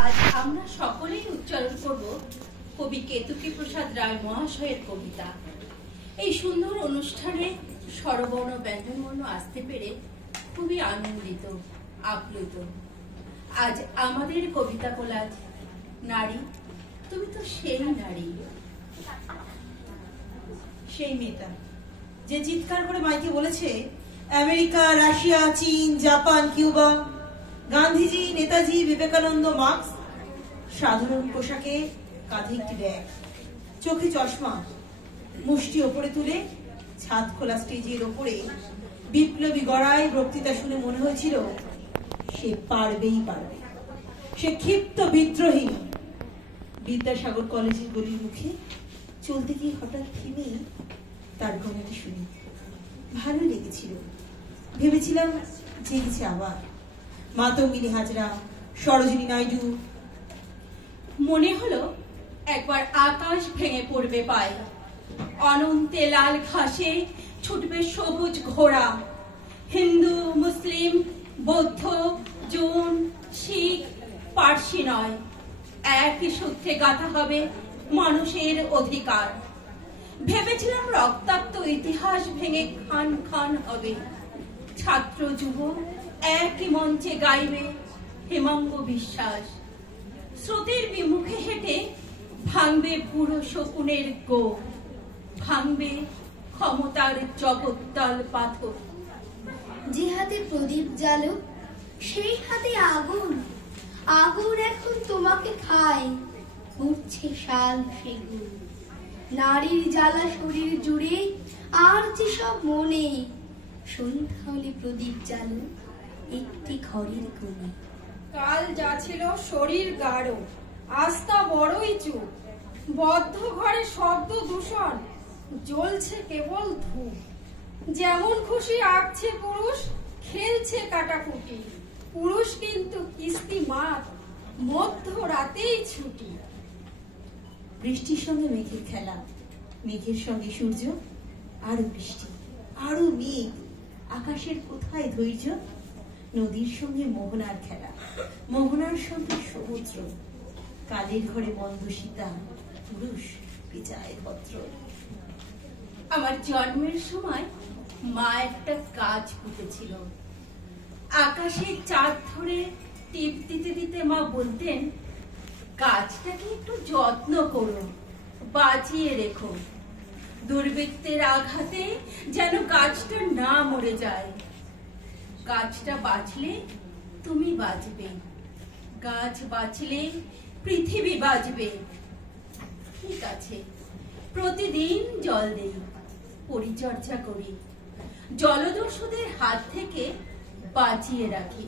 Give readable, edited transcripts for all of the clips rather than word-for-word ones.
আজ আমরা সকলেই উচ্চারণ করব কবি কেতকী প্রসাদ রায় মহাশয়ের কবিতা। এই সুন্দর অনুষ্ঠানে স্বরবর্ণ ব্যঞ্জনবর্ণ আসতে পেরে খুবই আনন্দিত, আপ্লুত। আজ আমাদের কবিতা কোলাজ, নারী তুমি তো সেই নারী, সেই মেয়েটা যে চিৎকার করে মাইকে বলেছে আমেরিকা, রাশিয়া, চীন, Japan, Cuba, Gandhiji, Netaji, Vivekananda, marks সাধারণ পোশাকে, কাঁধে একটি ব্যাগ, চোখে চশমা, মুষ্টি ওপরে তুলে ছাদ খোলা স্টেজের ওপরে বিপ্লবী গড়ায় বক্তৃতা শুনে মনে হয়েছিল সে পারবেই পারবে। সে ক্ষিপ্ত বিদ্রোহী। বিদ্যাসাগর কলেজের গলির মুখে চলতে গিয়ে হঠাৎ থেমে তার গলাটি শুনি, ভালো লেগেছিল। ভেবেছিলাম জেগেছে আবার। মাতঙ্গিনী হাজরা, সরোজিনী নাইডু। মনে হলো একবার আকাশ ভেঙে পড়বে পায়, অনন্তে লাল ঘাসে ছুটবে সবুজ ঘোড়া। হিন্দু, মুসলিম, বৌদ্ধ, জৈন, শিখ, পার্সি নয়, একই সূত্রে গাঁথা হবে মানুষের অধিকার। ভেবেছিলাম রক্তাক্ত ইতিহাস ভেঙে খান খান হবে, ছাত্র যুব একই মঞ্চে গাইবে হেমাঙ্গ বিশ্বাস। স্রোতের বিমুখে হেঁটে ভাঙবে পুরো শকুনের গো, ভাঙবে ক্ষমতার জগদ্দল পাথর। যে হাতে প্রদীপ জ্বালো সেই হাতে আগুন, আগুন এখন তোমাকে খায়, উঠছে শাল সেগুন। নারীর জ্বালা শরীর জুড়ে আর যে সব মনে, সন্ধ্যা হলে প্রদীপ জ্বালো একটি ঘরের কোণে। কাল যা ছিল শরীর গাঢ়, আজ তা বড়ই চুপ। বদ্ধ ঘরে শব্দ দূষণ, জ্বলছে কেবল ধূপ। যেমন খুশি আঁকছে পুরুষ, খেলছে কাটাকুটি। পুরুষ কিন্তু কিস্তি মাত, মধ্য রাতেই ছুটি। বৃষ্টির সঙ্গে মেঘের খেলা, মেঘের সঙ্গে সূর্য, আরো বৃষ্টি, আরো মেঘ। আকাশের কোথায় ধৈর্য? নদীর সঙ্গে মোহনার খেলা, মোহনার সঙ্গে সমুদ্র। কালের ঘরে মন্দ সীতা, পুরুষ বেজায় ভদ্র। আমার জন্মের সময় মা একটা গাছ পুঁতেছিল। আকাশে চাঁদ ধরে টিপ দিতে দিতে মা বলতেন, গাছটাকে একটু যত্ন করো, বাঁচিয়ে রেখো। দুর্বৃত্তের আঘাতে যেন গাছটা না মরে যায়। গাছটা বাঁচলে তুমি বাঁচবে, গাছ বাঁচলে পৃথিবী বাঁচবে। ঠিক আছে, প্রতিদিন জল দেই, পরিচর্যা করি, জলদস্যুদের হাত থেকে বাঁচিয়ে রাখি।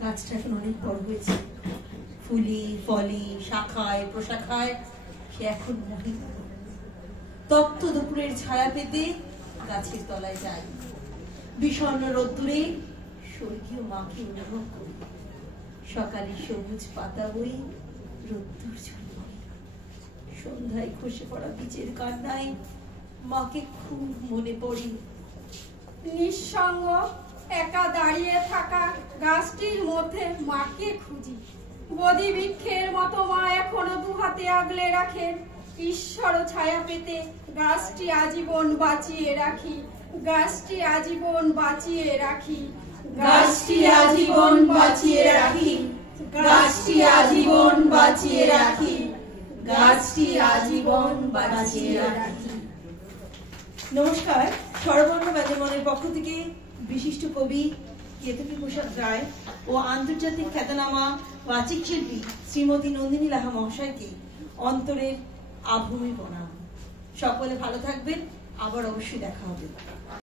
গাছটা এখন অনেক বড় হয়েছে, ফুলে ফলে, শাখায় প্রশাখায় সে এখন মহিলা। তপ্ত দুপুরের ছায়া পেতে গাছের তলায় যাই, বিষণ্ণ রোদ্দুরে স্বর্গীয় মাকে অনুভব করি। সকালে সবুজ পাতা বই রোদ্দুর ঝলমলে, সন্ধ্যায় খসে পড়া বীজের কান্নায় মাকে খুব মনে পড়ে। নিঃসঙ্গ একা দাঁড়িয়ে থাকা গাছটির মধ্যে মাকে খুঁজি। বদি বৃক্ষের মতো মা এখনো দুহাতে আগলে রাখেন। ঈশ্বর ছায়া পেতে গাছটি আজীবন বাঁচিয়ে রাখি, গাছটি আজীবন বাঁচিয়ে রাখি, গাছটি আজীবন বাঁচিয়ে রাখি, গাছটি আজীবন বাঁচিয়ে রাখি, গাছটি আজীবন বাঁচিয়ে রাখি। নমস্কার, স্বরবর্ণ ব্যঞ্জনবর্ণের পক্ষ থেকে বিশিষ্ট কবি কেতকী প্রসাদ রায় ও আন্তর্জাতিক খ্যাতনামা বাচিক শিল্পী শ্রীমতী নন্দিনী লাহা মহাশয়কে অন্তরের আভূমি প্রণাম। সকলে ভালো থাকবেন, আবার অবশ্যই দেখা হবে।